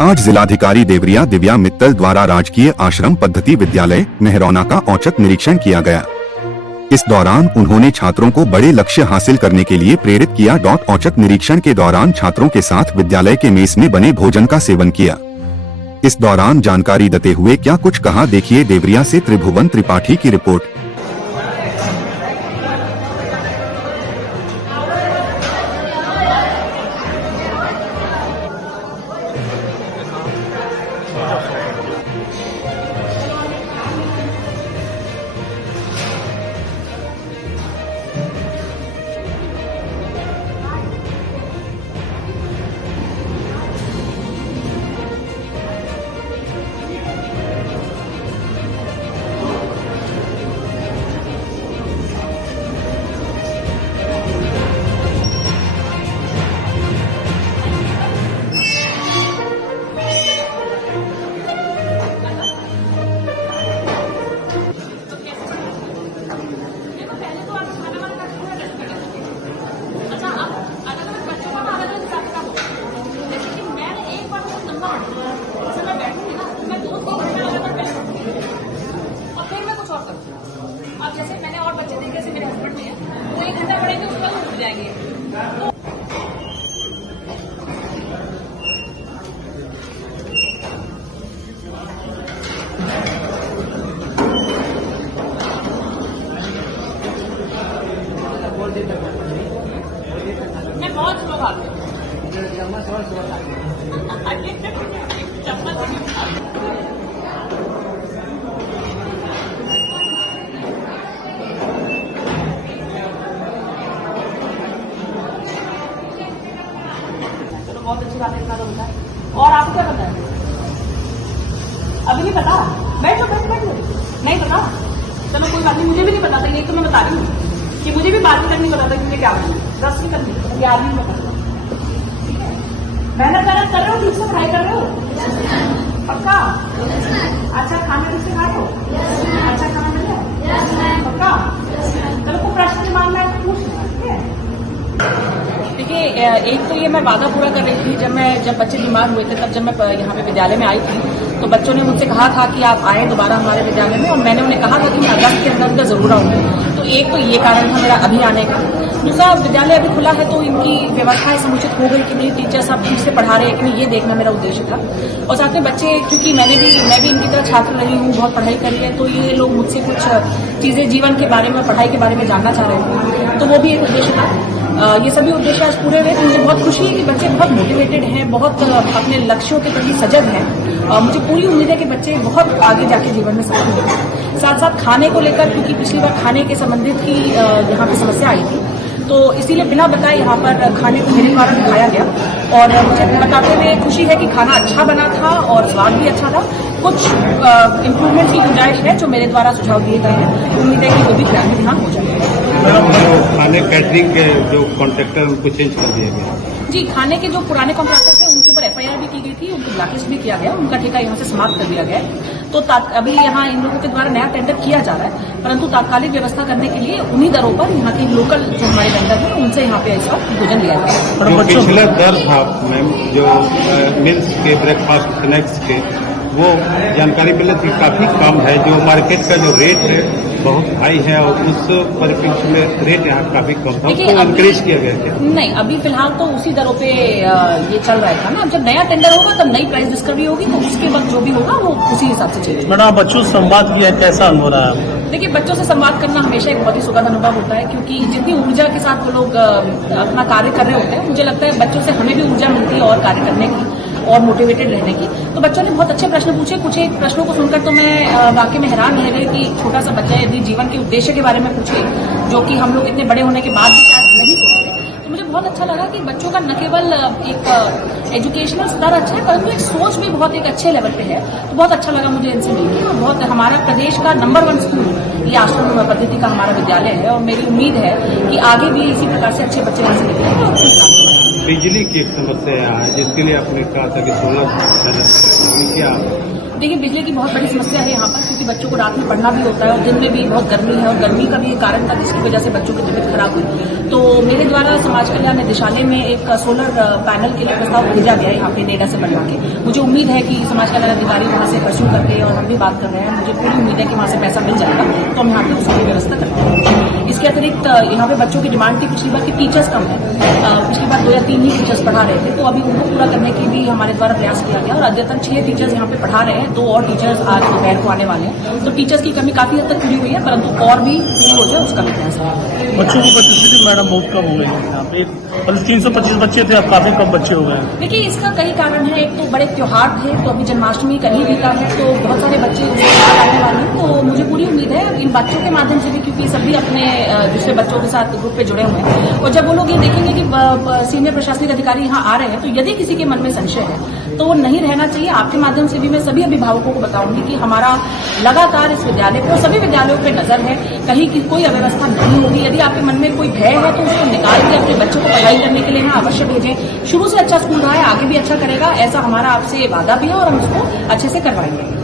आज जिलाधिकारी देवरिया दिव्या मित्तल द्वारा राजकीय आश्रम पद्धति विद्यालय मेहरौना का औचक निरीक्षण किया गया। इस दौरान उन्होंने छात्रों को बड़े लक्ष्य हासिल करने के लिए प्रेरित किया। औचक निरीक्षण के दौरान छात्रों के साथ विद्यालय के मेस में बने भोजन का सेवन किया। इस दौरान जानकारी देते हुए क्या कुछ कहा, देखिए देवरिया से त्रिभुवन त्रिपाठी की रिपोर्ट। अब जैसे मैंने और बच्चे देखे, जैसे मेरे हस्बैंड में है, वो 1 घंटा पढ़ेंगे उसके बाद उठ जाएंगे। मैं बहुत स्लो खाती हूँ। बहुत अच्छी बात है, इतना तो होता है। और आपको क्या पता है? अभी नहीं पता? बैठो बैठो बैठो। नहीं पता? चलो कोई बात नहीं, मुझे भी नहीं पता था। ये तो मैं बता रही हूँ कि मुझे भी बात करनी पता था कि मुझे क्या करना है। 10 नहीं करनी, 11 नहीं करना। ठीक है, मेहनत कर रहे हो, ठीक से पढ़ाई कर रहे हो? पक्का? अच्छा खाना ठीक से खा रहे हो? अच्छा खाना मिल रहा है? पक्का? चलो कोई प्रश्न नहीं मांगना है तो पूछ लेना। ठीक है, देखिए एक तो ये मैं वादा पूरा कर रही थी। जब बच्चे बीमार हुए थे, तब जब मैं यहाँ पे विद्यालय में आई थी, तो बच्चों ने मुझसे कहा था कि आप आए दोबारा हमारे विद्यालय में, और मैंने उन्हें कहा था कि मैं अगस्त के अंदर जरूर आऊंगी। तो एक तो ये कारण था मेरा अभी आने का। दूसरा, विद्यालय अभी खुला है तो इनकी व्यवस्थाएं समुचित हो गई कि मेरे टीचर सब ठीक से पढ़ा रहे हैं कि नहीं, ये देखना मेरा उद्देश्य था। और साथ में बच्चे, क्योंकि मैं भी इनकी तरह छात्र रही हूँ, बहुत पढ़ाई करी है, तो ये लोग मुझसे कुछ चीजें जीवन के बारे में, पढ़ाई के बारे में जानना चाह रहे थे, तो वो भी एक उद्देश्य था। ये सभी उद्देश्य आज पूरे हुए। मुझे बहुत खुशी है कि बच्चे बहुत मोटिवेटेड हैं, बहुत अपने लक्ष्यों के प्रति सजग हैं। मुझे पूरी उम्मीद है कि बच्चे बहुत आगे जाके जीवन में सफल होंगे। साथ साथ खाने को लेकर, क्योंकि पिछली बार खाने के संबंधित ही यहाँ पे समस्या आई थी, तो इसीलिए बिना बताए यहाँ पर खाने को मेरे द्वारा दिखाया गया। और मुझे बताते हुए खुशी है कि खाना अच्छा बना था और स्वाद भी अच्छा था। कुछ इम्प्रूवमेंट की गुंजाइश है जो मेरे द्वारा सुझाव दिए गए हैं। उम्मीद है कि वो भी ध्यान हो जाएगा। खाने कैटरिंग के जो कॉन्ट्रैक्टर उनको चेंज कर दिया गया। जी, खाने के जो पुराने कॉन्ट्रैक्टर थे उनके ऊपर FIR भी की गई थी, उनको ब्लैकलिस्ट भी किया गया, उनका ठेका यहाँ से समाप्त कर दिया गया है। तो अभी यहाँ इन लोगों के द्वारा नया टेंडर किया जा रहा है, परंतु तात्कालिक व्यवस्था करने के लिए उन्हीं दरों पर यहाँ की लोकल जो हमारे वेंडर हैं उनसे यहाँ पे इसका भोजन दिया जाए। पिछला दर था मैम, जो मील्स के, ब्रेकफास्ट, स्नैक्स के, वो जानकारी मिली थी काफी कम है। जो मार्केट का जो रेट है बहुत हाई है, और उस परिप्रेक्ष्य में रेट यहाँ काफी कम था, उसको इंक्रीज किया गया क्या? नहीं, अभी फिलहाल तो उसी दरों पे ये चल रहा था ना। अब जब नया टेंडर होगा तब नई प्राइस डिस्कवरी होगी, तो उसके बाद जो भी होगा वो उसी हिसाब से चलेगा। मैडम, बच्चों से संवाद किया, कैसा अनुभव रहा है? देखिए, बच्चों से संवाद करना हमेशा एक बहुत ही सुखद अनुभव होता है, क्योंकि जितनी ऊर्जा के साथ वो लोग अपना कार्य कर रहे होते हैं, मुझे लगता है बच्चों से हमें भी ऊर्जा मिलती है और कार्य करने की और मोटिवेटेड रहने की। तो बच्चों ने बहुत अच्छे प्रश्न पूछे। कुछ एक प्रश्नों को सुनकर तो मैं वाकई में हैरान रह गई कि छोटा सा बच्चा यदि जीवन के उद्देश्य के बारे में पूछे, जो कि हम लोग इतने बड़े होने के बाद भी शायद नहीं सोचते, तो मुझे बहुत अच्छा लगा कि बच्चों का न केवल एक एजुकेशनल स्तर अच्छा है, परंतु एक सोच भी बहुत एक अच्छे लेवल पे है। तो बहुत अच्छा लगा मुझे इनसे मिलकर, और बहुत हमारा प्रदेश का नंबर 1 स्कूल ये आश्रम पद्धति का हमारा विद्यालय है, और मेरी उम्मीद है कि आगे भी इसी प्रकार से अच्छे बच्चे इनसे निकलेंगे और बिजली की एक समस्या यहाँ है, जिसके लिए आपने कहा था कि 16 क्या देखिए, बिजली की बहुत बड़ी समस्या है यहाँ पर, क्योंकि बच्चों को रात में पढ़ना भी होता है और दिन में भी बहुत गर्मी है, और गर्मी का भी एक कारण था जिसकी वजह से बच्चों की तबीयत खराब हुई। तो मेरे द्वारा समाज कल्याण निदेशालय में एक सोलर पैनल के लिए प्रस्ताव भेजा गया यहाँ पे नेडा से बनवा के। मुझे उम्मीद है कि समाज कल्याण अधिकारी वहाँ से परस्यू करके, और हम भी बात कर रहे हैं, मुझे पूरी उम्मीद है कि वहाँ से पैसा मिल जाएगा, तो हम यहाँ पे उसकी व्यवस्था करते हैं। इसके अतिरिक्त यहाँ पे बच्चों की डिमांड थी पिछली बार कि टीचर्स कम है। पिछली बार 2 या 3 ही टीचर्स पढ़ा रहे थे, तो अभी उनको पूरा करने की भी हमारे द्वारा प्रयास किया गया, और अद्यतन 6 टीचर्स यहाँ पे पढ़ा रहे हैं, 2 और टीचर्स आज दोपहर को आने वाले हैं। तो टीचर्स की कमी काफी हद तक पूरी हुई है, परंतु और भी पूरी हो जाए उसका भी प्रयास है। बच्चों की उपस्थिति मैडम बहुत कम हो गई है यहाँ पे। 325 बच्चे थे, अब काफी कम बच्चे हो गए हैं। देखिए, इसका कई कारण है। एक तो बड़े त्योहार थे, तो अभी जन्माष्टमी कल ही बीता है, तो बहुत सारे बच्चे उसके बाद आने वाले हैं। तो मुझे पूरी उम्मीद है इन बच्चों के माध्यम से भी, क्योंकि सभी अपने दूसरे बच्चों के साथ ग्रुप पे जुड़े हुए हैं, और जब वो लोग ये देखेंगे कि सीनियर प्रशासनिक अधिकारी यहाँ आ रहे हैं, तो यदि किसी के मन में संशय है तो वो नहीं रहना चाहिए। आपके माध्यम से भी मैं सभी अभिभावकों को बताऊंगी कि हमारा लगातार इस विद्यालय पर, सभी विद्यालयों पर नजर है, कहीं की कोई अव्यवस्था नहीं होगी। यदि आपके मन में कोई भय है तो उसको निकाल के अपने बच्चों को पढ़ाई करने के लिए यहाँ अवश्य भेजें। शुरू से अच्छा स्कूल रहा है, आगे भी अच्छा करेगा, ऐसा हमारा आपसे वादा भी है, और हम उसको अच्छे से करवाएंगे।